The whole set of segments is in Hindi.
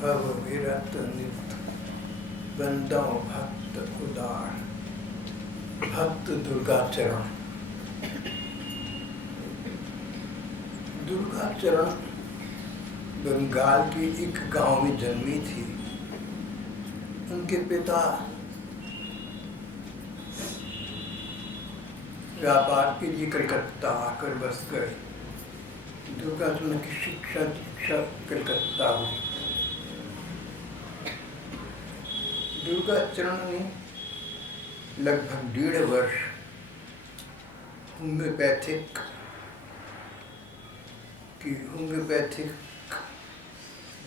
अवविरत नित बंदो भक्त उदार भक्त दुर्गाचरण। दुर्गाचरण बंगाल के एक गांव में जन्मी थी। उनके पिता व्यापार के लिए कलकत्ता आकर बस गए। दुर्गाचरण की शिक्षा कलकत्ता हुई। दुर्गाचरण ने लगभग 1.5 वर्ष होम्योपैथिक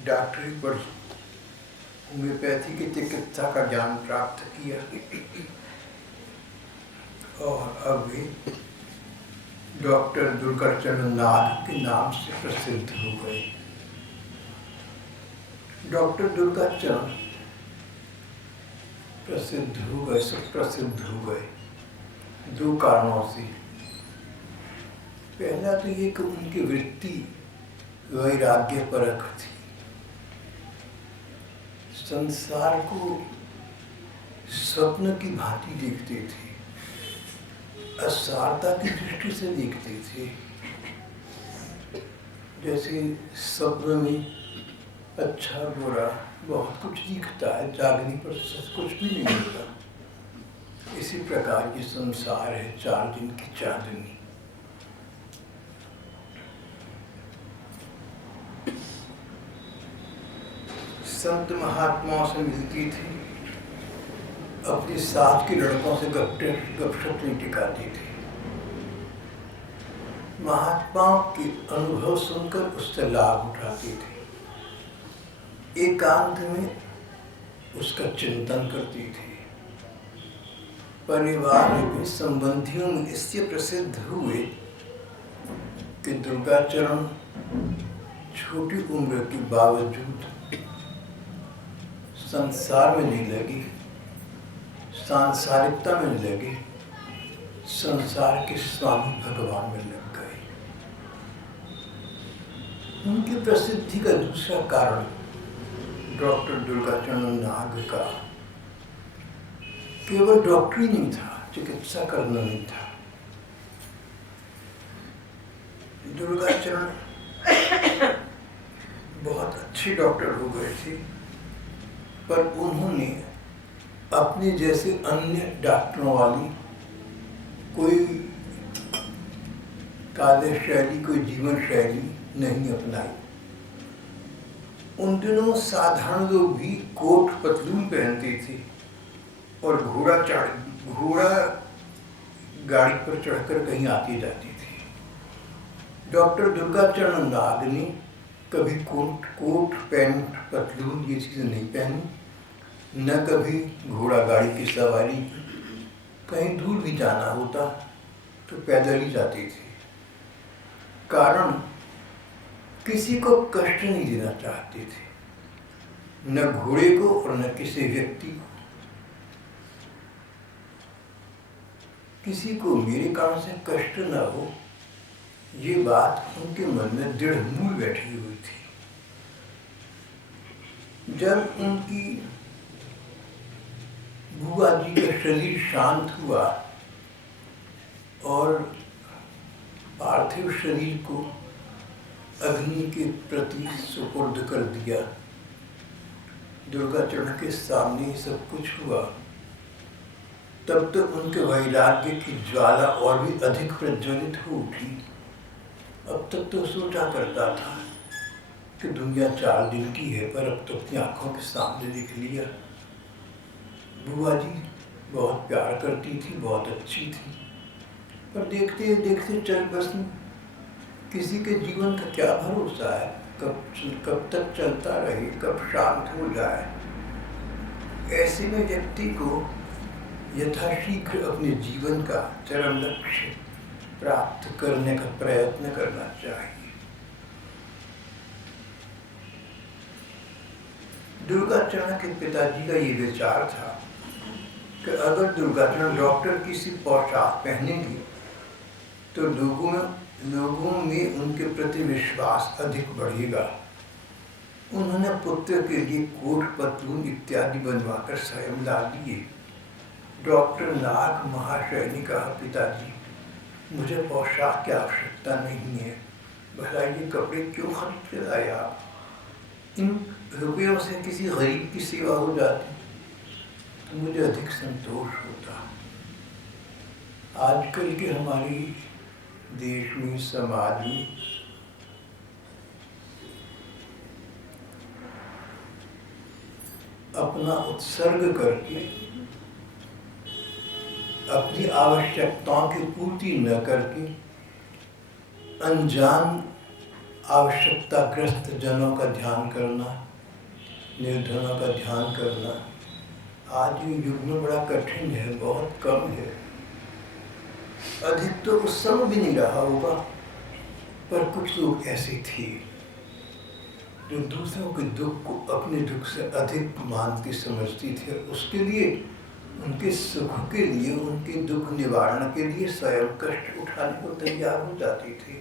डॉक्टरी पढ़ी। होम्योपैथी की चिकित्सा का ज्ञान प्राप्त किया और अब वे डॉक्टर दुर्गाचरण नाग के नाम से प्रसिद्ध हो गए। डॉक्टर दुर्गाचरण प्रसिद्ध हो गए 2 कारणों से। पहला तो ये कि उनकी वृत्ति वैराग्यपरक थी। संसार को स्वप्न की भांति देखते थे, असारता की दृष्टि से देखते थे। जैसे स्वप्न में अच्छा बुरा बहुत कुछ दिखता है, जागने पर कुछ भी नहीं होता। इसी प्रकार ये संसार है 4 दिन की चांदनी। संत महात्माओं से मिलती थी, अपने साथ के लड़कों से गपशप नहीं टिकाती थी। महात्माओं के अनुभव सुनकर उससे लाभ उठाती थी। एकांत में उसका चिंतन करती थी। परिवार में संबंधियों में इससे प्रसिद्ध हुए कि दुर्गाचरण छोटी उम्र के बावजूद संसार में नहीं लगी, सांसारिकता में नहीं लगी, संसार के स्वामी भगवान में लग गए। उनकी प्रसिद्धि का दूसरा कारण डॉक्टर दुर्गाचरण नाग का केवल डॉक्टरी नहीं था, चिकित्सा करना नहीं था। दुर्गाचरण बहुत अच्छे डॉक्टर हो गए थे, पर उन्होंने अपने जैसे अन्य डॉक्टरों वाली कोई कार्यशैली, कोई जीवन शैली नहीं अपनाई। उन दिनों साधारण लोग भी कोट पतलून पहनते थे और घोड़ा गाड़ी पर चढ़कर कहीं आती जाती थी। डॉक्टर दुर्गाचरण नाग ने कभी कोट पैंट पतलून ये चीज़ें नहीं पहनी, न कभी घोड़ा गाड़ी की सवारी। कहीं दूर भी जाना होता तो पैदल ही जाती थी। कारण किसी को कष्ट नहीं देना चाहते थे, न घोड़े को और न किसी व्यक्ति को। किसी को मेरे कारण से कष्ट न हो, ये बात उनके मन में दृढ़ मूल बैठी हुई थी। जब उनकी बुआ जी का शरीर शांत हुआ और पार्थिव शरीर को अग्नि के प्रति सुपुर्द कर दिया, दुर्गाचरण के सामने सब कुछ हुआ, तब तो उनके वैराग्य की ज्वाला और भी अधिक प्रज्वलित हो उठी। अब तक तो सोचा करता था कि दुनिया 4 दिन की है, पर अब तो अपनी आंखों के सामने देख लिया। बुआ जी बहुत प्यार करती थी, बहुत अच्छी थी, पर देखते देखते चल बसनी। किसी के जीवन का क्या भरोसा है, कब तक चलता रहे, कब शांत हो जाए। ऐसे में व्यक्ति को यथाशीघ्र अपने जीवन का चरम लक्ष्य प्राप्त करने का प्रयत्न करना चाहिए। दुर्गाचरण के पिताजी का ये विचार था कि अगर दुर्गाचरण डॉक्टर की सी पोशाक पहनेंगे तो लोगों में उनके प्रति विश्वास अधिक बढ़ेगा। उन्होंने पुत्र के लिए कोट पतलून इत्यादि बनवाकर स्वयं ला दिए। डॉक्टर नाग महाशय ने कहा, पिताजी मुझे पोशाक की आवश्यकता नहीं है, भला ये कपड़े क्यों खरीद के लाए आप? इन रुपयों से किसी गरीब की सेवा हो जाती तो मुझे अधिक संतोष होता। आजकल के हमारी देश में, समाज में अपना उत्सर्ग करके अपनी आवश्यकताओं की पूर्ति न करके अनजान आवश्यकताग्रस्त जनों का ध्यान करना, निर्धनों का ध्यान करना आज के युग में बड़ा कठिन है, बहुत कम है। अधिक तो उस समय भी नहीं रहा होगा, पर कुछ लोग ऐसे थे जो दूसरों के दुख को अपने दुख से अधिक मानते समझती थे। उसके लिए, उनके सुख के लिए, उनके दुख निवारण के लिए स्वयं कष्ट उठाने को तैयार हो जाती थी।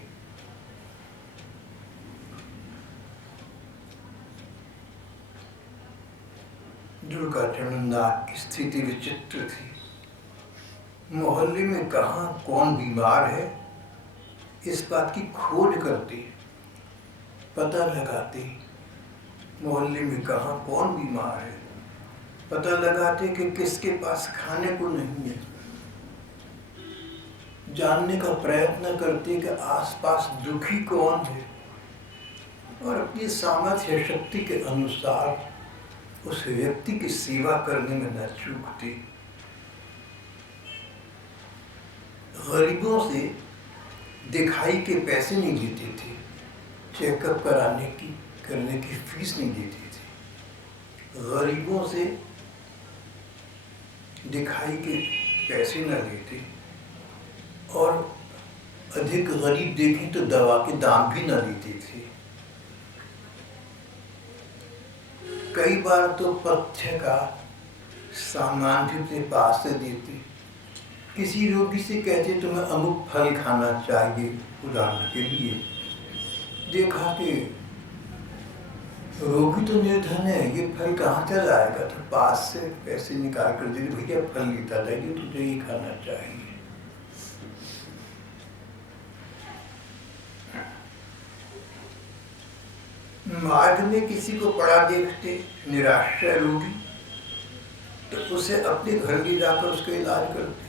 दुर्गाचरण नाग की स्थिति विचित्र थी। मोहल्ले में कहाँ कौन बीमार है इस बात की खोज करते, पता लगाते। मोहल्ले में कहाँ कौन बीमार है पता लगाते कि किसके पास खाने को नहीं है। जानने का प्रयत्न करते कि आसपास दुखी कौन है और अपनी सामर्थ्य शक्ति के अनुसार उस व्यक्ति की सेवा करने में न चूकते। गरीबों से दिखाई के पैसे नहीं देते थे, चेकअप करने की फीस नहीं देते थे। गरीबों से दिखाई के पैसे न लेते और अधिक गरीब देखें तो दवा के दाम भी न देते थे। कई बार तो पथ्य का सामान भी अपने पास से देते। किसी रोगी से कहते तुम्हें अमुक फल खाना चाहिए, उदाहरण के लिए। देखा कि रोगी तो निर्धन है, ये फल कहाँ चला आएगा, तो पास से पैसे निकाल कर देते, भैया फल लेता जाइए, तुझे ये खाना चाहिए। मार्ग में किसी को पड़ा देखते निराश्रय रोगी तो उसे अपने घर ले जाकर उसका इलाज करते।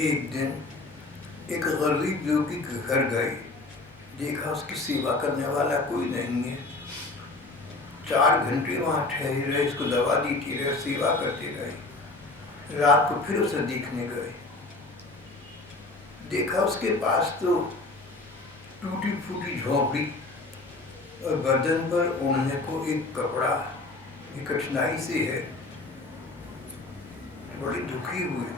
एक दिन एक गरीब रोगी के घर गए, देखा उसकी सेवा करने वाला कोई नहीं है। 4 घंटे वहां ठहरे रहे, इसको दवा देती रहे, सेवा करते रहे। रात को फिर उसे देखने गए, देखा उसके पास तो टूटी फूटी झोंपड़ी और बदन पर ओढ़ने को एक कपड़ा, ये कठिनाई से है। बड़े दुखी हुए,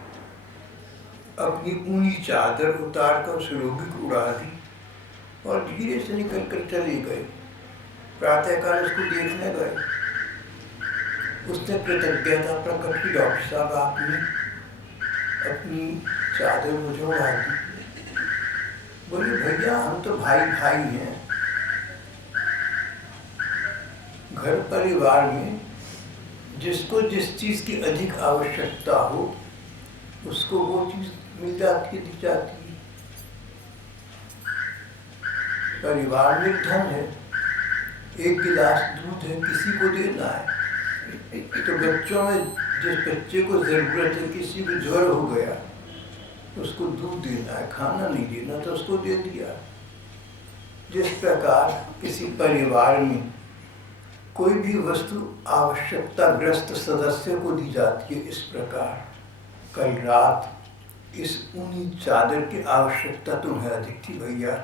अपनी ऊनी चादर उतार कर उस रोगी को उड़ा दी और धीरे से निकल कर चले गए। प्रातःकाल उसको देखने गए, उसने कृतज्ञता प्रकट की, डॉक्टर साहब आपने अपनी चादर मुझे उड़ा दी। बोले भैया हम तो भाई भाई हैं, घर परिवार में जिसको जिस चीज की अधिक आवश्यकता हो उसको वो चीज मिल जाती, दी जाती है। परिवार में धन है, एक गिलास दूध है, किसी को देना है तो बच्चों में जिस बच्चे को जरूरत है, किसी को ज्वर हो गया उसको दूध देना है, खाना नहीं देना तो उसको दे दिया। जिस प्रकार किसी परिवार में कोई भी वस्तु आवश्यकताग्रस्त सदस्य को दी जाती है, इस प्रकार कल रात इस ऊनी चादर की आवश्यकता तुम्हें अधिक थी भैया,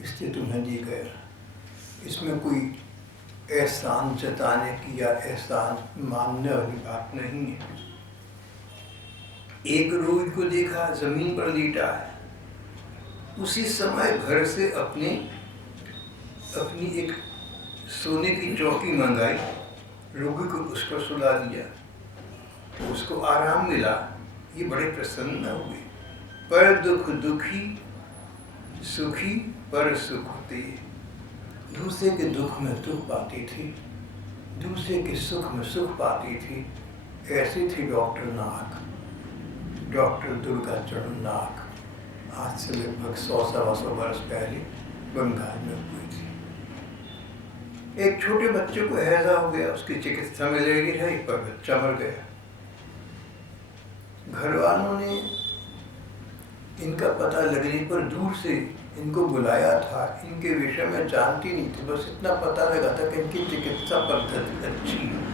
इसलिए तुम्हें दी गया। इसमें कोई एहसान जताने की या एहसान मानने वाली बात नहीं है। एक रोगी को देखा जमीन पर लेटा है, उसी समय घर से अपनी एक सोने की चौकी मंगाई, रोगी को उस पर सुला दिया, उसको आराम मिला। ये बड़े प्रसन्न हुए। पर दुखी सुखी पर सुख होती, दूसरे के दुख में दुख पाती थी, दूसरे के सुख में सुख पाती थी। ऐसी थी डॉक्टर नाग, डॉक्टर दुर्गा चरण नाग। आज से लगभग 100-125 वर्ष पहले बंगाल में हुई थी। एक छोटे बच्चे को हैजा हो गया, उसकी चिकित्सा में लगी रही, पर बच्चा मर गया। घर वालों ने इनका पता लगने पर दूर से इनको बुलाया था। इनके विषय में जानती नहीं थी, बस इतना पता लगा था कि इनकी चिकित्सा पद्धति अच्छी है।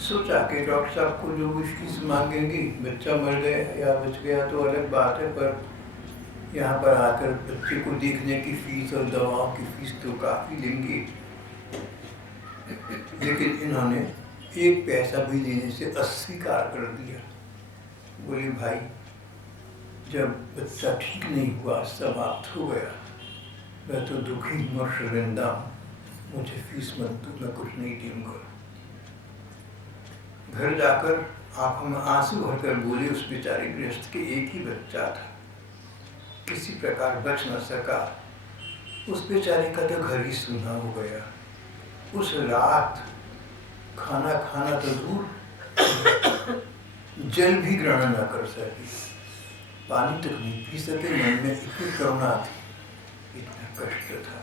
सोचा कि डॉक्टर साहब को जो भी फीस मांगेंगी, बच्चा मर गया या बच गया तो अलग बात है, पर यहाँ पर आकर बच्चे को देखने की फीस और दवाओं की फीस तो काफ़ी लेंगे। लेकिन इन्होंने एक पैसा भी देने से अस्वीकार कर दिया। बोले भाई, जब बच्चा ठीक नहीं हुआ, समाप्त हो गया, मैं तो दुखी और शर्मिंदा हूँ, मुझे फीस मत दो, मैं कुछ नहीं दूंगा। घर जाकर आंखों में आंसू भरकर बोले उस बेचारे गृहस्थ के एक ही बच्चा था, किसी प्रकार बच न सका। उस बेचारे का तो घर ही सूना हो गया। उस रात खाना खाना तो दूर, जल भी ग्रहण न कर सके, पानी तक नहीं पी सके। मन में इतनी करुणा थी, इतना कष्ट था।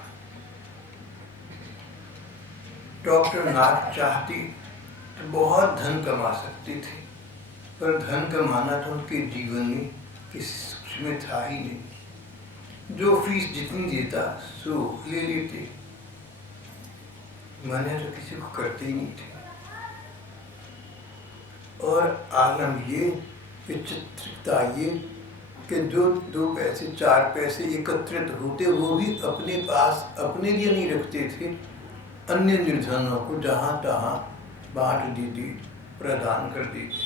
डॉक्टर नाग चाहती तो बहुत धन कमा सकती थी, पर धन कमाना तो उनके जीवन में किसी सोच में था ही नहीं। जो फीस जितनी देता सो ले लेते, मैंने तो किसी को करते ही नहीं थे। और आलम ये, विचित्रता ये कि जो 2 पैसे 4 पैसे एकत्रित होते, वो भी अपने पास अपने लिए नहीं रखते थे, अन्य निर्धनों को जहाँ तहाँ बांट देती, प्रदान कर देती।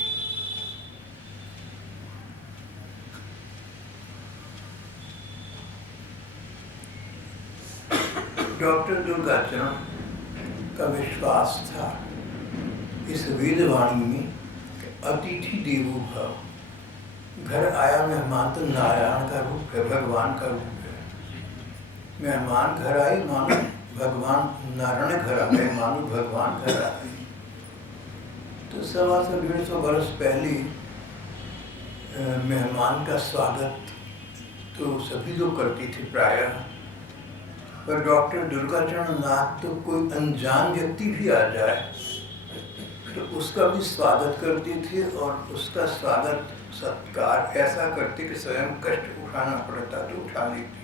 डॉक्टर दुर्गा चरण का विश्वास था इस वेदवाणी में, अतिथि देवो भव। घर आया मेहमान तो नारायण का रूप है, भगवान का रूप है। मेहमान घर आए मानो भगवान, नारायण घर आ गए मानो भगवान घर आ गए। तो 125-150 वर्ष पहले मेहमान का स्वागत तो सभी लोग करते थे प्रायः, पर डॉक्टर दुर्गा चरण नाग तो कोई अनजान व्यक्ति भी आ जाए तो उसका भी स्वागत करते थे, और उसका स्वागत सत्कार ऐसा करते कि स्वयं कष्ट उठाना पड़ता तो उठा लेते।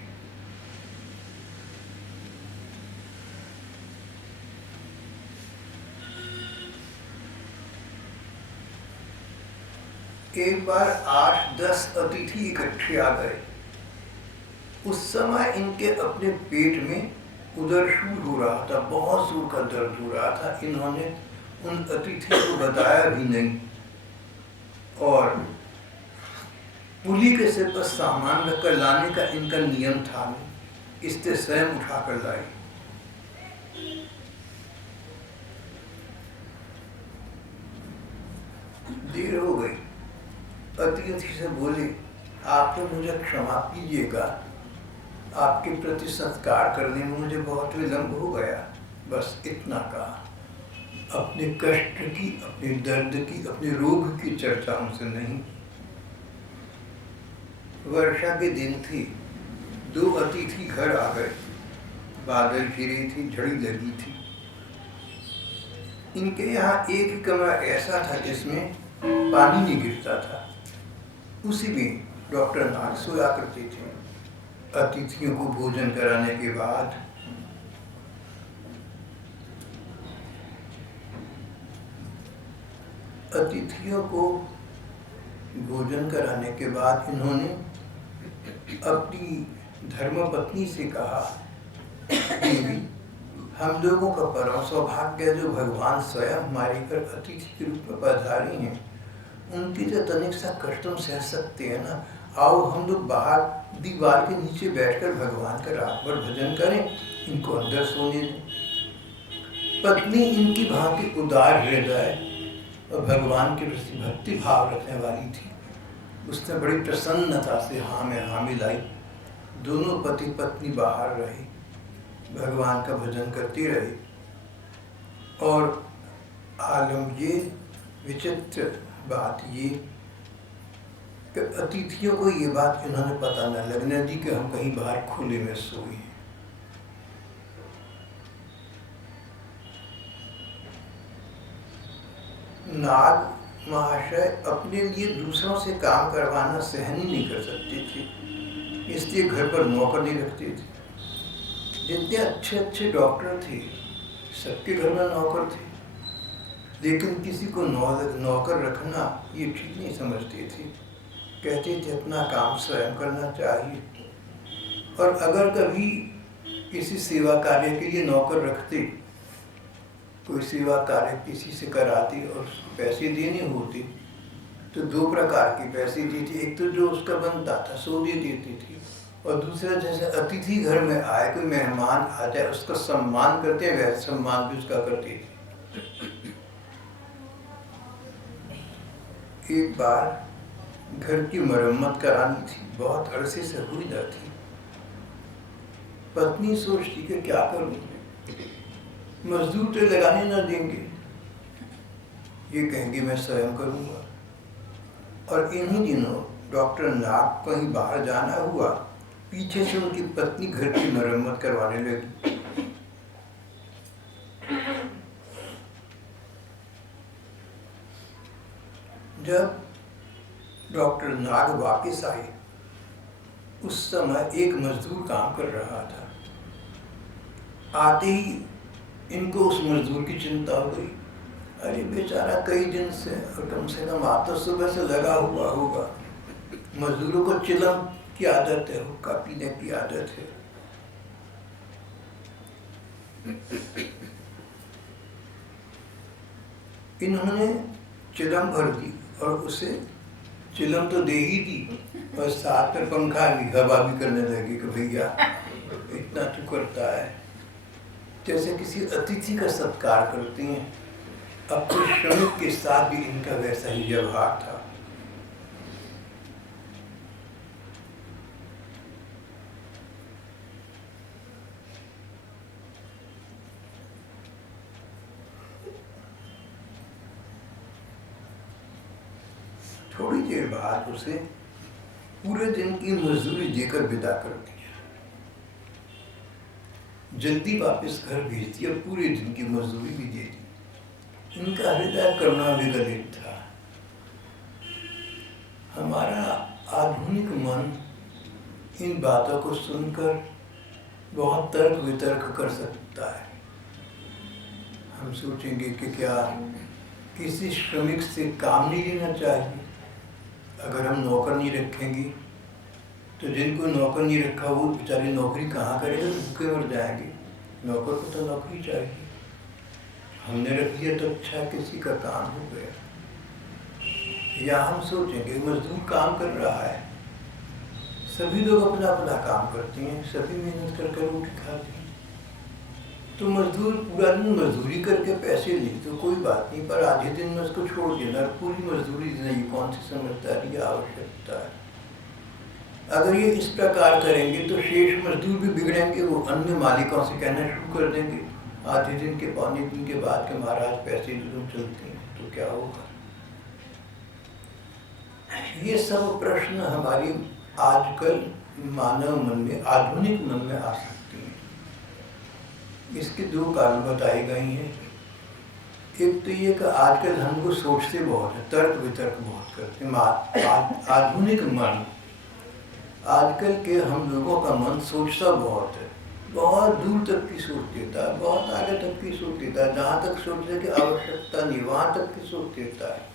एक बार 8-10 अतिथि इकट्ठे आ गए। उस समय इनके अपने पेट में उदरशूल हो रहा था, बहुत जोर का दर्द हो रहा था। इन्होंने उन अतिथियों को बताया भी नहीं, और पुली के सिर पर सामान रखकर लाने का इनका नियम था नहीं, इससे स्वयं उठाकर लाए। देर हो गई। अतिथि से बोले, आप तो मुझे क्षमा कीजिएगा, आपके प्रति सत्कार करने में मुझे बहुत विलंब हो गया। बस इतना कहा। अपने कष्ट की, अपने दर्द की, अपने रोग की चर्चा उनसे नहीं। वर्षा के दिन थी, 2 अतिथि घर आ गए। बादल घिरे थे, झड़ी लगी थी। इनके यहाँ एक ही कमरा ऐसा था जिसमें पानी नहीं गिरता था, उसी में डॉक्टर नाग सोया करते थे। अतिथियों को भोजन कराने के बाद इन्होंने अपनी धर्मपत्नी से कहा, देवी, हम लोगों का परम सौभाग्य जो भगवान स्वयं हमारे घर अतिथि के रूप में पधारे हैं, उनकी जो तनिक सा कष्ट हम सह सकते हैं ना, आओ हम लोग बाहर दीवार के नीचे बैठकर भगवान का रात भर भजन करें, इनको अंदर सोने दें। पत्नी इनकी भांति उदार हृदय और भगवान के प्रति भक्ति भाव रखने वाली थी। उसने बड़ी प्रसन्नता से हाँ में हाँ मिलाई दोनों पति पत्नी बाहर रहे, भगवान का भजन करती रही। और आलम ये विचित्र बात ये कि अतिथियों को ये बात इन्होंने पता न लगने दी कि हम कहीं बाहर खुले में सोए हैं। नाग महाशय अपने लिए दूसरों से काम करवाना सहन ही नहीं कर सकते थे, इसलिए घर पर नौकर नहीं रखते थे। जितने अच्छे अच्छे डॉक्टर थे सबके घर में नौकर थे, लेकिन किसी को नौकर रखना ये ठीक नहीं समझते थे। कहते थे अपना काम स्वयं करना चाहिए। और अगर कभी किसी सेवा कार्य के लिए नौकर रखते, कोई सेवा कार्य किसी से कराती और उसको पैसे देने होते, तो दो प्रकार के पैसे देती। एक तो जो उसका बनता था सो दे देती थी, और दूसरा जैसे अतिथि घर में आए, कोई मेहमान आ जाए उसका सम्मान करते हैं, वैसे सम्मान भी उसका करते थे। एक बार घर की मरम्मत करानी थी, बहुत अरसे से हुई न थी। पत्नी सोचती कि क्या करूं, मजदूर तो लगाने ना देंगे, ये कहेंगे मैं स्वयं करूंगा। और इन्हीं दिनों डॉक्टर नाग कहीं बाहर जाना हुआ, पीछे से उनकी पत्नी घर की मरम्मत करवाने लगी। जब डॉक्टर नाग वापस आए, उस समय एक मजदूर काम कर रहा था। आते ही इनको उस मजदूर की चिंता हो गई। अरे बेचारा कई दिन से, और कम से कम आता सुबह से लगा हुआ होगा। मजदूरों को चिलम की आदत है, हुक्का पीने की आदत है। इन्होंने चिलम भर दी और उसे चिलम तो दे ही दी, और साथ में पंखा भी, हवा भी करने लगी कि भैया इतना तो करता है। जैसे किसी अतिथि का सत्कार करते हैं, अपने श्रमिक के साथ भी इनका वैसा ही व्यवहार था। थोड़ी देर बाद उसे पूरे दिन की मजदूरी देकर विदा कर दिया। जल्दी वापस घर भेज दिया, पूरे दिन की मजदूरी भी दे दी। इनका हृदय करुणा विगलित था। हमारा आधुनिक मन इन बातों को सुनकर बहुत तर्क वितर्क कर सकता है। हम सोचेंगे कि क्या किसी श्रमिक से काम नहीं लेना चाहिए? अगर हम नौकर नहीं रखेंगे तो जिनको नौकर नहीं रखा वो बेचारे नौकरी कहाँ करेंगे, भूखे मर जाएंगे। नौकर को तो नौकरी चाहिए। हमने रख दिया तो अच्छा किसी का काम हो गया। या हम सोचेंगे मजदूर काम कर रहा है, सभी लोग अपना अपना काम करते हैं, सभी मेहनत करके रोटी खाते हैं, तो मजदूर पूरा दिन मजदूरी करके पैसे ले तो कोई बात नहीं, पर आधे दिन में उसको छोड़ देना, पूरी मजदूरी देना, ये कौन सी समझदारी या आवश्यकता है? अगर ये इस प्रकार करेंगे तो शेष मजदूर भी बिगड़ेंगे। वो अन्य मालिकों से कहना शुरू कर देंगे आधे दिन के, पौने दिन के बाद के महाराज पैसे जो चलते हैं, तो क्या होगा? ये सब प्रश्न हमारी आजकल मानव मन में, आधुनिक मन में आ सकते हैं। इसके दो कारण बताए गए हैं। एक तो ये कि आजकल हमको सोचते बहुत है, तर्क वितर्क बहुत करते हैं। आधुनिक मन, आजकल के हम लोगों का मन सोचता बहुत है, बहुत दूर तक की सोच देता है, बहुत आगे तक की सोच देता है। जहाँ तक सोचने की आवश्यकता नहीं वहाँ तक की सोच देता है।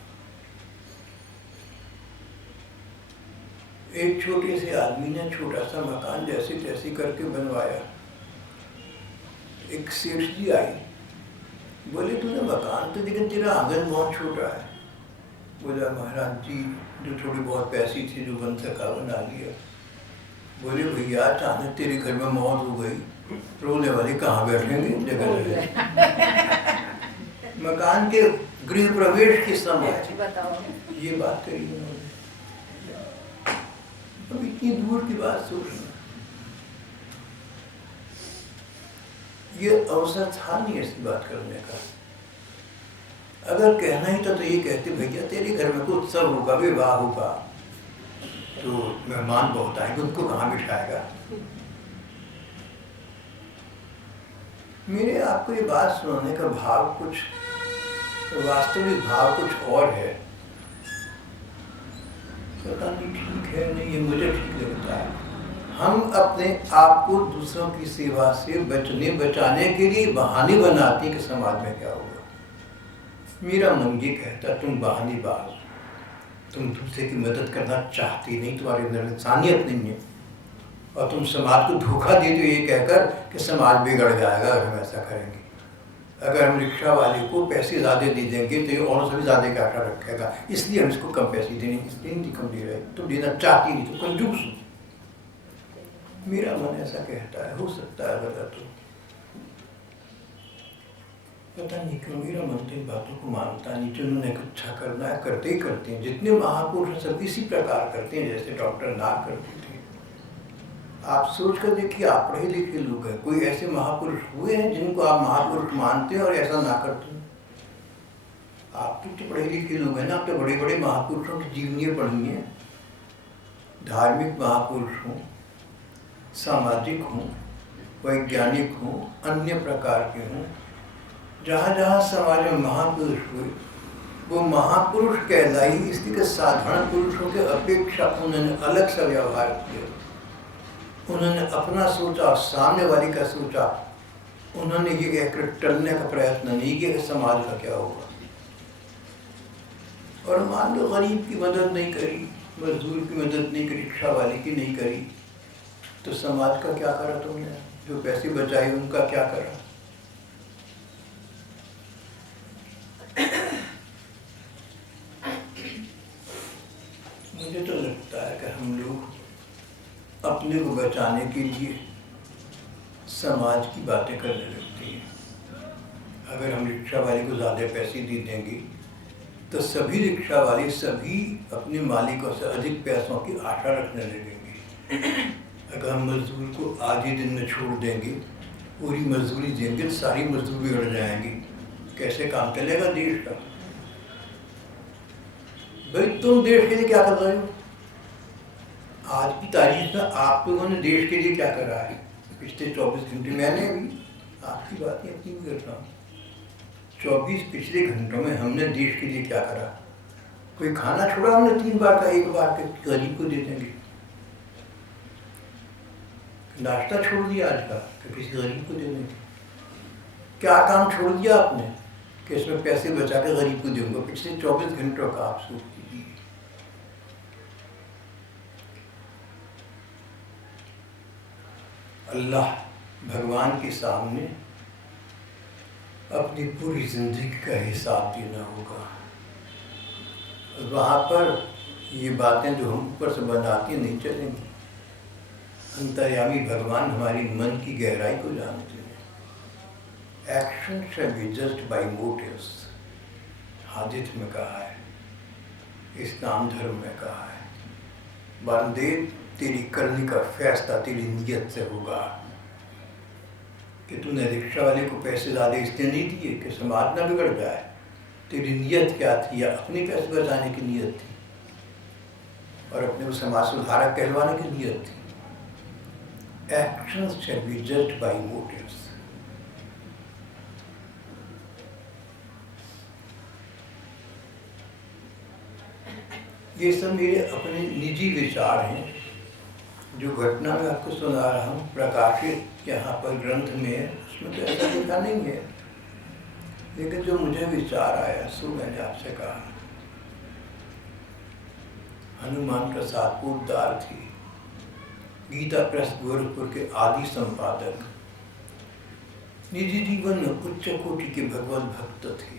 एक छोटे से आदमी ने छोटा सा मकान जैसे तैसे करके बनवाया। एक सेठ जी आई, बोले तूने मकान तो, लेकिन तेरा आंगन बहुत छोटा है। बोला महाराज जी जो थोड़ी बहुत पैसी थी जो बन सका बना लिया। बोले भैया अचानक तेरे घर में मौत हो गई, रोने वाले कहाँ बैठेंगे, जगह जगह। मकान के गृह प्रवेश के समय ये बात करी उन्होंने। अब इतनी दूर की बात सोचना, ये अवसर था नहीं ऐसी बात करने का। अगर कहना ही था तो ये कहते, भैया तेरे घर में कोई उत्सव होगा, विवाह होगा, तो मेहमान बहुत आएंगे, उनको कहाँ बिठाएगा। मेरे आपको ये बात सुनाने का भाव कुछ, वास्तविक भाव कुछ और है। पता नहीं ठीक है नहीं, ये मुझे ठीक लगता है। हम अपने आप को दूसरों की सेवा से बचाने के लिए बहाने बनाते हैं कि समाज में क्या होगा। मेरा मन ये कहता, तुम बहानेबाज, तुम दूसरे की मदद करना चाहती नहीं, तुम्हारे अंदर इंसानियत नहीं है, और तुम समाज को धोखा देते हो ये कहकर कि समाज बिगड़ जाएगा अगर हम ऐसा करेंगे। अगर हम रिक्शा वाले को पैसे ज़्यादा दे देंगे तो ये औरों से भी ज़्यादा का आशा रखेगा, इसलिए हम इसको कम पैसे देंगे, इसलिए नहीं कम दे रहे, तुम देना चाहती नहीं, तो कंजूस। मेरा मन ऐसा कहता है, हो सकता है गलत हो, पता नहीं क्यों मेरा मन तो इन बातों को मानता नहीं। जो उन्होंने अच्छा करना है करते ही करते हैं। जितने महापुरुष हैं सब इसी प्रकार करते हैं जैसे डॉक्टर नाग करते थे। आप सोच कर देखिए, आप पढ़े लिखे लोग हैं, कोई ऐसे महापुरुष हुए हैं जिनको आप महापुरुष मानते हैं और ऐसा ना करते हैं? आप तो पढ़े लिखे लोग हैं ना, आप तो बड़े बड़े महापुरुषों की जीवनी पढ़ी है। धार्मिक महापुरुष हों, सामाजिक हों, वैज्ञानिक हों, अन्य प्रकार के हों, जहाँ जहाँ समाज में महापुरुष हुए वो महापुरुष कहलाई, इसलिए साधारण पुरुषों के अपेक्षा उन्होंने अलग सा व्यवहार किया। उन्होंने अपना सोचा और सामने वाले का सोचा। उन्होंने ये कहकर टलने का प्रयत्न नहीं किया कि समाज का क्या होगा। और मान लो गरीब की मदद नहीं करी, मजदूर की मदद नहीं करी, रिक्शा वाले की नहीं करी, तो समाज का क्या करा तुमने? जो पैसे बचाए उनका क्या करा? मुझे तो लगता है कि हम लोग अपने को बचाने के लिए समाज की बातें करने लगते हैं। अगर हम रिक्शा वाले को ज़्यादा पैसे दे देंगे तो सभी रिक्शा वाले सभी अपने मालिकों से अधिक पैसों की आशा रखने लगेंगे। अगर हम मजदूर को आधे दिन में छोड़ देंगे, पूरी मजदूरी देंगे तो सारी मजदूर बिगड़ जाएंगी। कैसे काम चलेगा देश का? भाई तुम देश के लिए क्या कर रहे हो? आज की तारीख में आप लोगों ने देश के लिए क्या करा है पिछले 24 घंटे? मैंने भी आपकी बातें अपनी भी करता हूँ। 24 पिछले घंटों में हमने देश के लिए क्या करा? कोई खाना छोड़ा हमने 3 बार का, 1 बार के गरीब को दे देंगे। नाश्ता छोड़ दिया आज का कि किसी गरीब को दे देंगे। क्या काम छोड़ दिया आपने कि इसमें पैसे बचा के गरीब को दूंगा? पिछले 24 घंटों का आप सोच कीजिए। अल्लाह भगवान के सामने अपनी पूरी जिंदगी का हिसाब देना होगा। वहाँ पर ये बातें जो हम ऊपर से बनाती नहीं चलेंगी। अंतर्यामी भगवान हमारी मन की गहराई को जानते हैं। Action shall be judged by motives, हादिस में कहा है, इस्लाम धर्म में कहा है। बंदे तेरी करने का फैसला तेरी नीयत से होगा। कि तूने रिक्शा वाले को पैसे ज़्यादा इसलिए नहीं दिए कि समाज ना बिगड़ जाए। तेरी नीयत क्या थी? या अपने पैसे बचाने की नीयत थी और अपने को समाज सुधारक कहलवाने की नीयत थी। Actions shall be judged by motives. ये सब मेरे अपने निजी विचार हैं जो घटना में आपको सुना रहा हूँ, प्रकाशित यहाँ पर ग्रंथ में है, उसमें तो ऐसा लिखा नहीं है, लेकिन जो मुझे विचार आया सो मैंने आपसे कहा। हनुमान प्रसाद पोद्दार थी, गीता प्रेस गोरखपुर के आदि संपादक, निजी जीवन में उच्च कोटि के भगवत भक्त थे।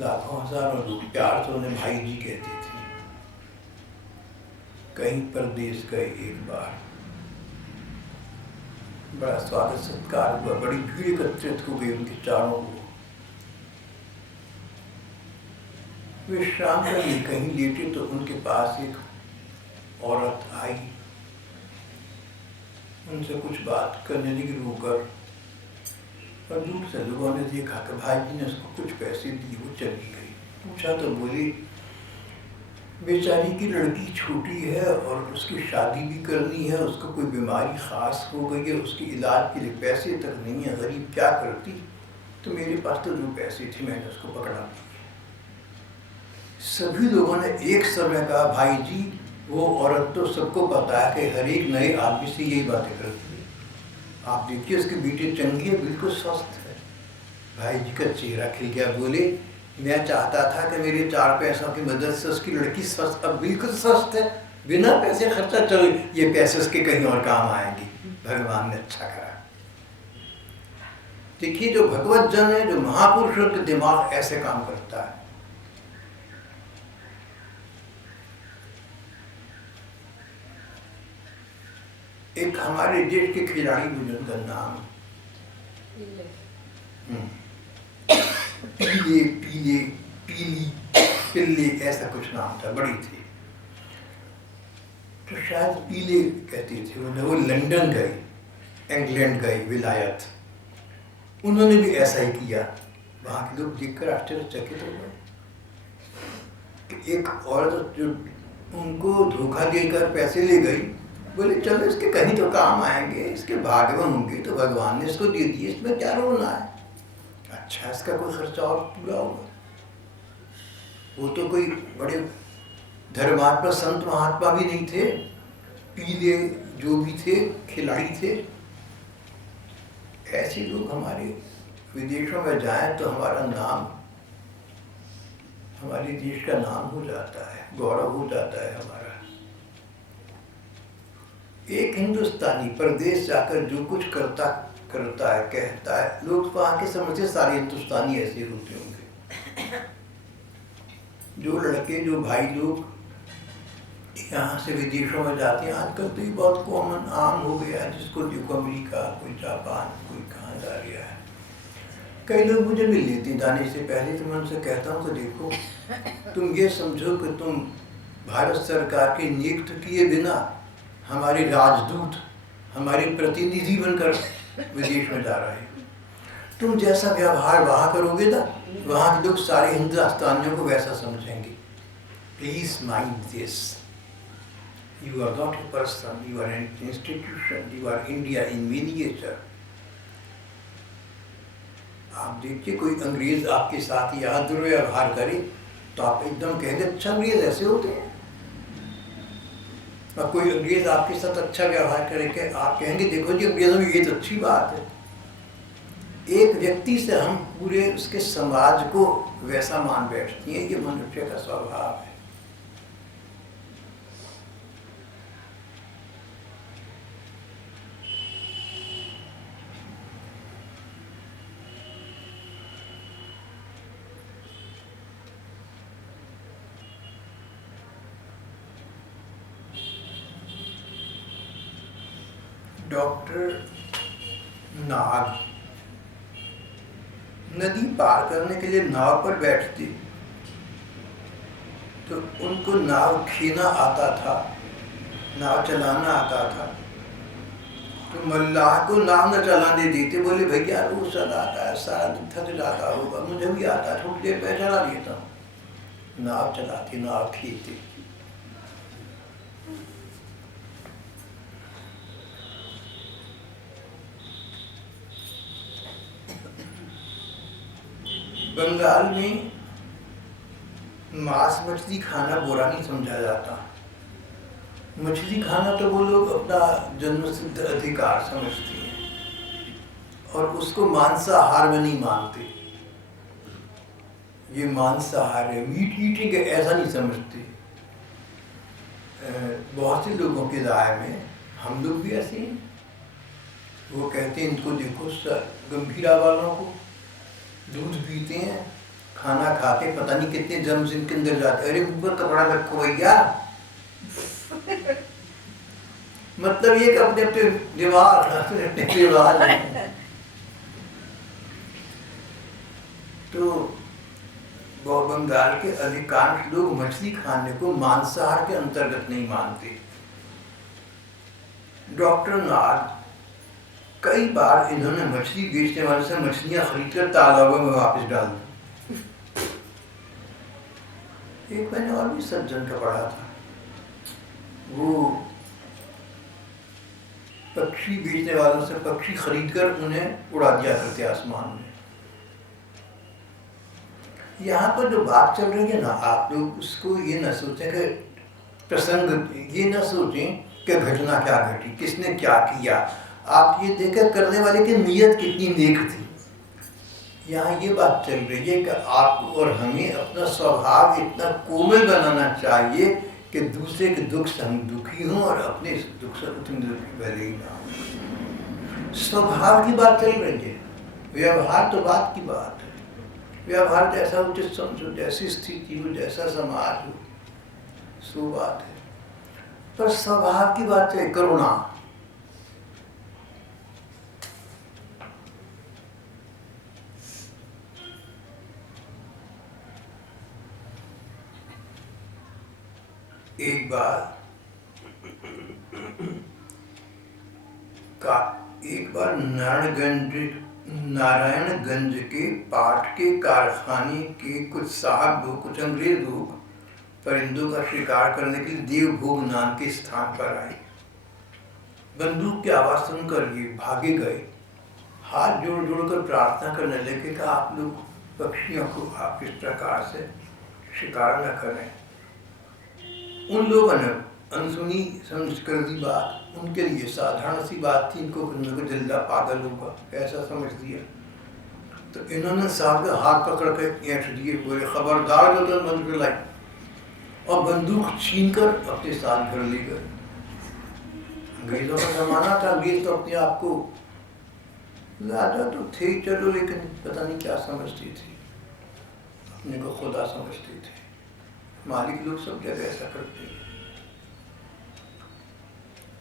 लाखों हजारों लोग प्यार से उन्हें भाई जी कहते थे। कहीं परदेश गए एक बार, बड़ा स्वागत सत्कार हुआ, बड़ी भीड़ एकत्रित हो गई उनके चारों ओर। वे शाम को कहीं लेटे तो उनके पास एक औरत आई, उनसे कुछ बात करने लगी रोकर। और दूर से लोगों ने देखा कि भाई जी ने उसको कुछ पैसे दिए, वो चली गई। पूछा तो बोली बेचारी की लड़की छोटी है और उसकी शादी भी करनी है, उसको कोई बीमारी ख़ास हो गई है, उसके इलाज के लिए पैसे तक नहीं है, गरीब क्या करती, तो मेरे पास तो 2 पैसे थे, मैंने उसको पकड़ा। सभी लोगों ने एक समय कहा भाई जी वो औरत तो सबको पता है कि हर एक नए आदमी से यही बातें करती है, आप देखिए उसकी बेटी चंगी है, बिल्कुल स्वस्थ है। भाई जी का चेहरा खिल गया, बोले मैं चाहता था कि मेरे 4 पैसों की मदद से उसकी लड़की स्वस्थ, अब बिल्कुल स्वस्थ है, बिना पैसे खर्चा, चलो ये पैसे उसके कहीं और काम आएंगे, भगवान ने अच्छा करा। देखिए जो भगवत जन है, जो महापुरुषों का दिमाग ऐसे काम करता है। एक हमारे देश के खिलाड़ी मुझे उनका नाम पीले पीले पीली पिल्ले ऐसा कुछ नाम था, बड़ी थी, तो शायद पीले कहती थी। वो लंदन गई, इंग्लैंड गई विलायत, उन्होंने भी ऐसा ही किया। वहाँ के लोग देखकर आश्चर्यचकित हो गए कि एक औरत जो उनको धोखा देकर पैसे ले गई, बोले चलो इसके कहीं तो काम आएंगे, इसके भाग्य में होंगे, तो भगवान ने इसको दे दिए, इसमें क्या रोना है, अच्छा इसका कोई खर्चा और पूरा होगा। वो तो कोई बड़े धर्मात्मा संत महात्मा भी नहीं थे, पीले जो भी थे खिलाड़ी थे। ऐसे लोग हमारे विदेशों में जाएं तो हमारा नाम, हमारे देश का नाम हो जाता है, गौरव हो जाता है हमारा। एक हिंदुस्तानी परदेश जाकर जो कुछ करता है, कहता है, लोग वहाँ के समझते सारे हिंदुस्तानी ऐसे होते होंगे। जो लड़के जो भाई लोग यहाँ से विदेशों में जाते हैं, आजकल तो ये बहुत कॉमन आम हो गया है, जिसको देखो अमेरिका, कोई जापान, कोई कहाँ जा रहा है। कई लोग मुझे मिल लेते हैं जाने से पहले, तो मैं उनसे कहता हूँ कि देखो तुम ये समझो कि तुम भारत सरकार के नियुक्त किए बिना हमारे राजदूत, हमारे प्रतिनिधि बनकर विदेश में जा रहे हैं। तुम जैसा व्यवहार वहाँ करोगे ना, वहाँ के लोग सारे हिंदुस्तानियों को वैसा समझेंगे। Please mind this, you are not a person, you are an institution, you are India in miniature. आप देखिए कोई अंग्रेज आपके साथ यहाँ दुर्व्यवहार करे तो आप एकदम कहेंगे अच्छा अंग्रेज ऐसे होते हैं, और कोई अंग्रेज आपके साथ अच्छा व्यवहार करेंगे आप कहेंगे देखो जी अंग्रेजों में ये तो अच्छी बात है। एक व्यक्ति से हम पूरे उसके समाज को वैसा मान बैठती हैं, ये मनुष्य का स्वभाव है। डॉक्टर नाग नदी पार करने के लिए नाव पर बैठते, तो उनको नाव खीना आता था, नाव चलाना आता था, तो मल्लाह को नाव न चलाने देते, बोले भैया रोज चलाता है, सारा दिन थक जाता होगा, मुझे भी आता है, थोड़ी देर में चला लेता हूँ। नाव चलाते, नाव खींचते। बंगाल में मांस मछली खाना बुरा नहीं समझा जाता। मछली खाना तो वो लोग अपना जन्मसिद्ध अधिकार समझते हैं और उसको मांसाहार में नहीं मानते। ये मांसाहार है, मीट ईटिंग ऐसा नहीं समझते। बहुत से लोगों की राय में हम लोग भी ऐसे हैं। वो कहते हैं इनको देखो गंभीरा वालों को, दूध पीते हैं, खाना खाते, पता नहीं कितने जर्म्स इनके अंदर जाते, अरे ऊपर कपड़ा रखो भैया। मतलब ये कि अपने अपने दिमाग, अपने रिवाज है। तो बंगाल के अधिकांश लोग मछली खाने को मांसाहार के अंतर्गत नहीं मानते। डॉक्टर नाग कई बार इन्होंने मछली बेचने वाले से मछलियां खरीदकर तालाबों में वापस डाल दी। एक मैंने और भी सज्जन का पढ़ा था, वो पक्षी बेचने वालों से पक्षी खरीदकर उन्हें उड़ा दिया करते आसमान में। यहाँ पर जो बात चल रही है ना, आप लोग उसको ये ना सोचें कि प्रसंग, ये ना सोचें कि घटना क्या घटी, किसने क्या किया। आप ये देखें करने वाले की नीयत कितनी नेक थी। यहाँ ये बात चल रही है कि आपको और हमें अपना स्वभाव इतना कोमल बनाना चाहिए कि दूसरे के दुख से हम दुखी हों और अपने दुख से उतने दुखी भले ही ना हो। स्वभाव की बात चल रही है, व्यवहार तो बात की बात है। व्यवहार जैसा उचित समझो, जैसी स्थिति हो, जैसा समाज हो, सो बात है। पर स्वभाव की बात है, करुणा। एक बार नारायणगंज के पाट के कारखाने के कुछ साहब लोग, कुछ अंग्रेज लोग परिंदों का शिकार करने के लिए देवभोग नाम के स्थान पर आए। बंदूक की आवाज सुनकर ये भागे गए, हाथ जोड़ जोड़कर प्रार्थना करने लगे कि आप लोग पक्षियों को आप इस प्रकार से शिकार न करें। उन लोगों ने अनसुनी समझ कर दी बात, उनके लिए साधारण सी बात थी, इनको जिल्ला पागल होगा ऐसा समझ दिया। तो इन्होंने साहब का हाथ पकड़ के ऐंठ दिए, बोले खबरदार जो तो बंद कर लाई, और बंदूक छीन कर अपने साथ घर ले गए। अंग्रेजों का जमाना था, अंग्रेज तो अपने आप को ज्यादा तो थे चलो, लेकिन पता नहीं क्या समझती थी, अपने को खुदा समझते थे। मालिक लोग सब जगह ऐसा करते हैं।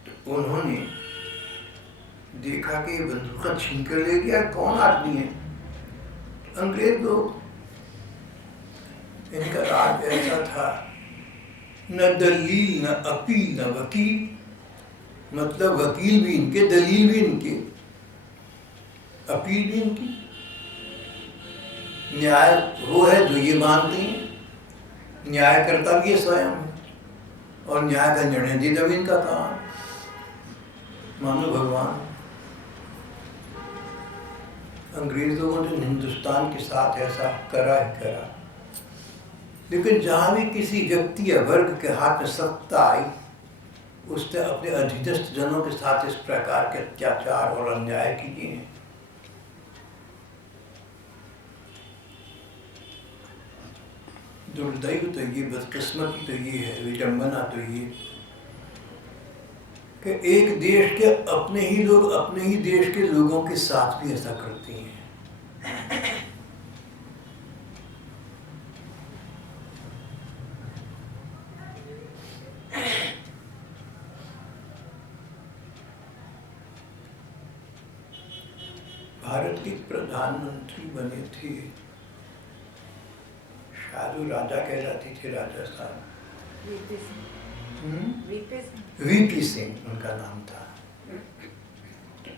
तो उन्होंने देखा कि बंदूक छीन कर ले गया, कौन आदमी है? अंग्रेज लोग, इनका राज ऐसा था, न दलील न अपील न वकील, मतलब वकील भी इनके, दलील भी इनके, अपील भी इनकी। न्याय वो है जो ये मानते हैं, न्यायकर्ता भी स्वयं, और न्याय का निर्णय दे जमीन का काम, मानो भगवान। अंग्रेज लोगों ने हिंदुस्तान के साथ ऐसा करा ही करा। लेकिन जहां भी किसी व्यक्ति या वर्ग के हाथ में सत्ता आई, उसने अपने अधिदस्त जनों के साथ इस प्रकार के अत्याचार और अन्याय किए हैं। दुर्दैव तो ये, बदकिस्मती तो ये है, विडंबना तो ये कि एक देश के अपने ही लोग अपने ही देश के लोगों के साथ भी ऐसा करते हैं। भारत के प्रधानमंत्री बने थे, शायद वो राजा कहलाती थी राजस्थान, वीपी सिंह उनका नाम था।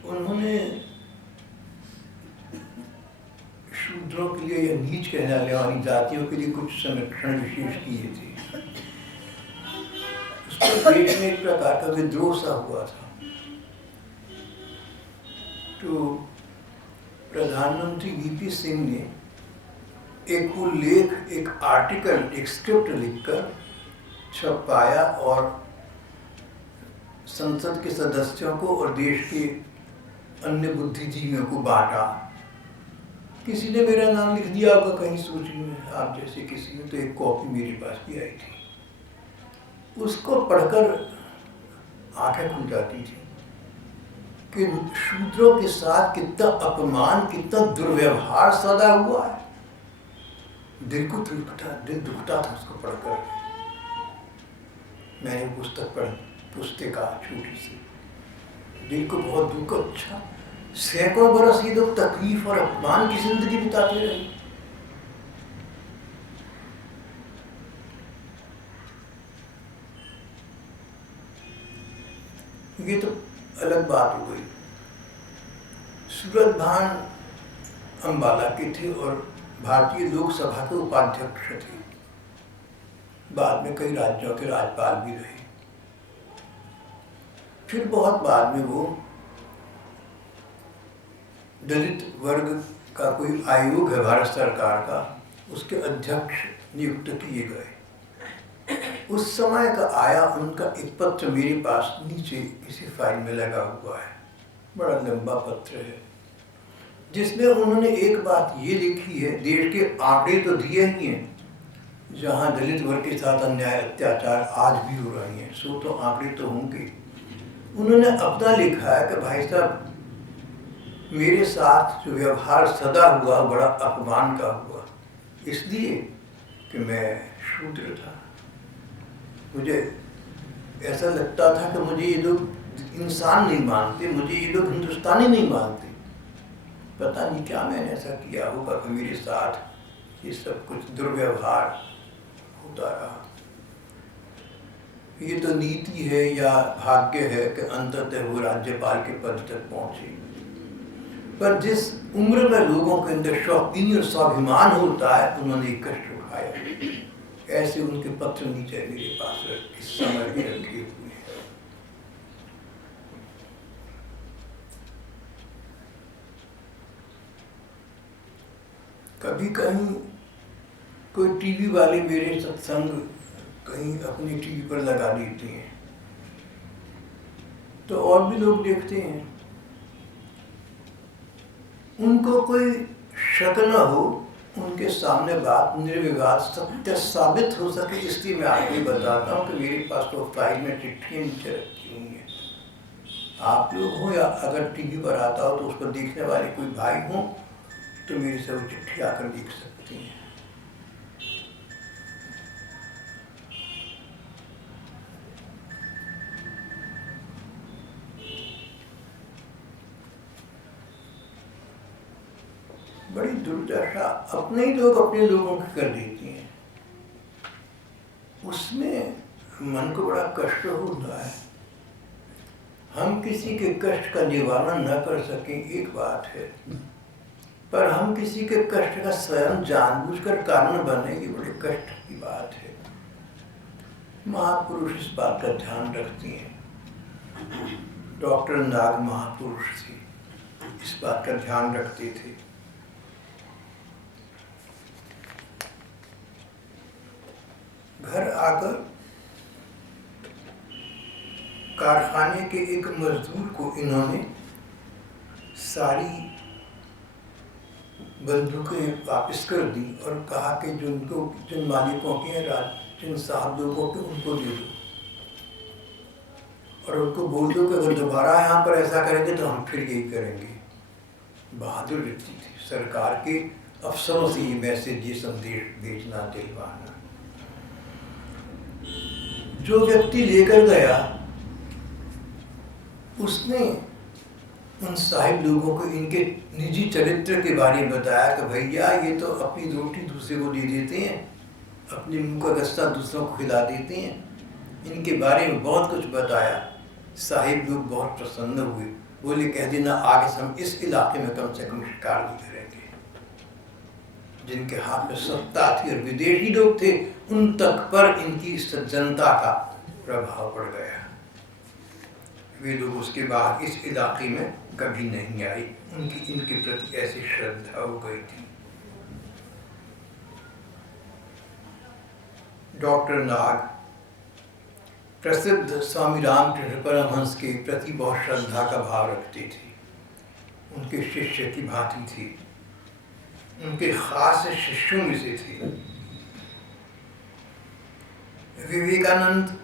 उन्होंने शूद्रों के लिए या नीच कहलाने वाली जातियों के लिए कुछ संरक्षण विशेष किए थे। उसके देश में एक प्रकार का विद्रोह सा हुआ था। तो प्रधानमंत्री वीपी सिंह ने एक उल्लेख, एक आर्टिकल, एक स्क्रिप्ट लिखकर छपाया और संसद के सदस्यों को और देश के अन्य बुद्धिजीवियों को बांटा। किसी ने मेरा नाम लिख दिया होगा कहीं सूची में, आप जैसे किसी ने, तो एक कॉपी मेरे पास भी आई थी। उसको पढ़कर आंखें खुल जाती थी कि शूद्रों के साथ कितना अपमान, कितना दुर्व्यवहार सदा हुआ है। दिल दुखता था उसको पढ़कर। मैंने पुस्तक पढ़ी, पुस्तिका छोटी सी, दिल को बहुत दुख। अच्छा, सैकड़ों बरस ये लोग तकलीफ और अपमान की जिंदगी बिताते रहे। ये तो अलग बात हो गई। सूरत भान अम्बाला के थे और भारतीय लोकसभा के उपाध्यक्ष थे। बाद में कई राज्यों के राज्यपाल भी रहे। फिर बहुत बाद में वो दलित वर्ग का कोई आयोग है भारत सरकार का, उसके अध्यक्ष नियुक्त किए गए। उस समय का आया उनका एक पत्र मेरे पास नीचे किसी फाइल में लगा हुआ है, बड़ा लंबा पत्र है, जिसमें उन्होंने एक बात ये लिखी है, देश के आंकड़े तो दिए ही हैं, जहाँ दलित वर्ग के साथ अन्याय अत्याचार आज भी हो रहे हैं, सो तो आंकड़े तो होंगे। उन्होंने अपना लिखा है कि भाई साहब, मेरे साथ जो व्यवहार सदा हुआ बड़ा अपमान का हुआ, इसलिए कि मैं शूद्र था। मुझे ऐसा लगता था कि मुझे ये लोग इंसान नहीं मानते, मुझे ये लोग हिंदुस्तानी नहीं मानते। पता नहीं क्या मैंने ऐसा किया होगा कि मेरे साथ ये सब कुछ दुर्व्यवहार होता रहा। ये तो नीति है या भाग्य है कि अंततः वो राज्यपाल के पद तक पहुंचे। पर जिस उम्र में लोगों के अंदर शौकीनी और स्वाभिमान होता है, उन्होंने कष्ट उठाया। ऐसे उनके पत्र नीचे मेरे पास इस समय भी रखे हुए हैं। कभी कहीं कोई टीवी वाले मेरे सत्संग कहीं अपनी टीवी पर लगा देते हैं तो और भी लोग देखते हैं। उनको कोई शक न हो, उनके सामने बात निर्विवाद सत्य साबित हो सके, इसलिए मैं आपको बताता हूँ कि मेरे पास तो फाइल में चिट्ठियाँ नीचे रखी हुई हैं। आप लोग हो या अगर टीवी पर आता हो तो उस पर देखने वाले कोई भाई हो तो मेरे से वो चिट्ठी आकर देख सकती हैं। बड़ी दुर्दशा अपने ही लोग अपने लोगों की कर देती हैं, उसमें मन को बड़ा कष्ट होता है। हम किसी के कष्ट का निवारण न कर सकें एक बात है, पर हम किसी के कष्ट का स्वयं जानबूझकर कारण बने, ये बड़े कष्ट की बात है। महापुरुष इस बात का ध्यान रखती हैं। डॉक्टर नाग महापुरुष थे, इस बात का ध्यान रखते थे। घर आकर कारखाने के एक मजदूर को इन्होंने सारी बंदूकें वापस कर दी और कहा कि जिन मालिकों के हैं, जिन साहब लोगों के, उनको दे दो और उनको बोल दो कि अगर दोबारा यहाँ पर ऐसा करेंगे तो हम फिर यही करेंगे। बहादुर व्यक्ति थी। सरकार के अफसरों से ये मैसेज, ये संदेश भेजना, दिलवाना। जो व्यक्ति लेकर गया उसने उन साहिब लोगों को इनके निजी चरित्र के बारे में बताया कि भैया ये तो अपनी रोटी दूसरे को दे देते हैं, अपने मुंह का गस्ता दूसरों को खिला देते हैं। इनके बारे में बहुत कुछ बताया। साहिब लोग बहुत प्रसन्न हुए, बोले कह देना आगे से हम इस इलाके में कम से कम शिकार नहीं करेंगे। जिनके हाथ में सत्ता थी और विदेशी लोग थे, उन तक पर इनकी सज्जनता का प्रभाव पड़ गया। वे लोग उसके बाद इस इलाके में कभी नहीं आए। उनकी इनके प्रति ऐसी श्रद्धा हो गई थी। डॉक्टर नाग प्रसिद्ध स्वामी रामकृष्ण परमहंस के प्रति बहुत श्रद्धा का भाव रखते थे। उनके शिष्य की भांति थी, उनके खास शिष्यों में से थे। विवेकानंद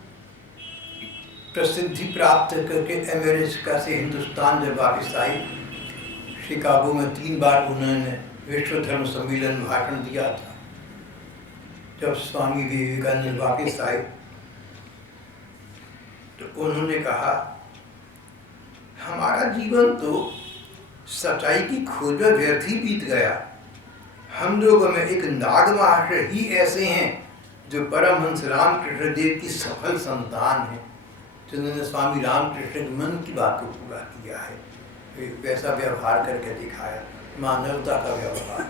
प्रसिद्धि प्राप्त करके अमेरिका से हिंदुस्तान जब वापस आई, शिकागो में 3 बार उन्होंने विश्व धर्म सम्मेलन में भाषण दिया था। जब स्वामी विवेकानंद वापस आए तो उन्होंने कहा, हमारा जीवन तो सच्चाई की खोज में व्यर्थ ही बीत गया। हम लोगों में एक नाग महाशय ही ऐसे हैं जो परमहंस रामकृष्ण देव की सफल संतान है, जिन्होंने स्वामी रामकृष्ण के मन की बात को पूरा किया है। वैसा व्यवहार करके दिखाया, मानवता का व्यवहार।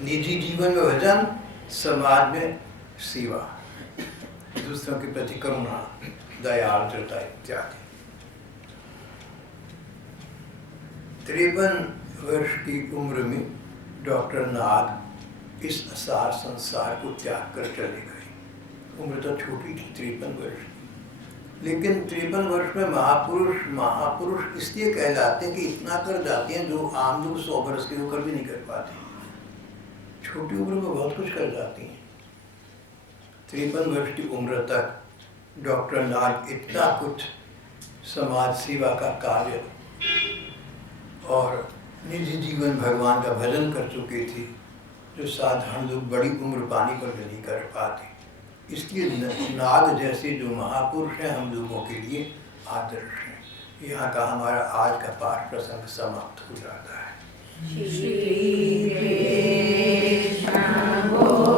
निजी जीवन में भजन, समाज में सेवा, दूसरों के प्रति करुणा, दयालुता इत्यादि। 53 वर्ष की उम्र में डॉक्टर नाग इस असार संसार को त्याग कर चले गए। उम्र तो छोटी थी, 53 वर्ष की, लेकिन 53 वर्ष में महापुरुष इसलिए कहलाते हैं कि इतना कर जाते हैं जो आम लोग 100 वर्ष के होकर भी नहीं कर पाते। छोटी उम्र में बहुत कुछ कर जाती हैं। 53 वर्ष की उम्र तक डॉक्टर नाग इतना कुछ समाज सेवा का कार्य और निजी जीवन भगवान का भजन कर चुके थे, जो साधारण लोग बड़ी उम्र पाने पर भी नहीं कर पाते। इसलिए नाग जैसे जो महापुरुष हैं हम लोगों के लिए आदर्श हैं। यहाँ का हमारा आज का पाठ प्रसंग समाप्त हो जाता है।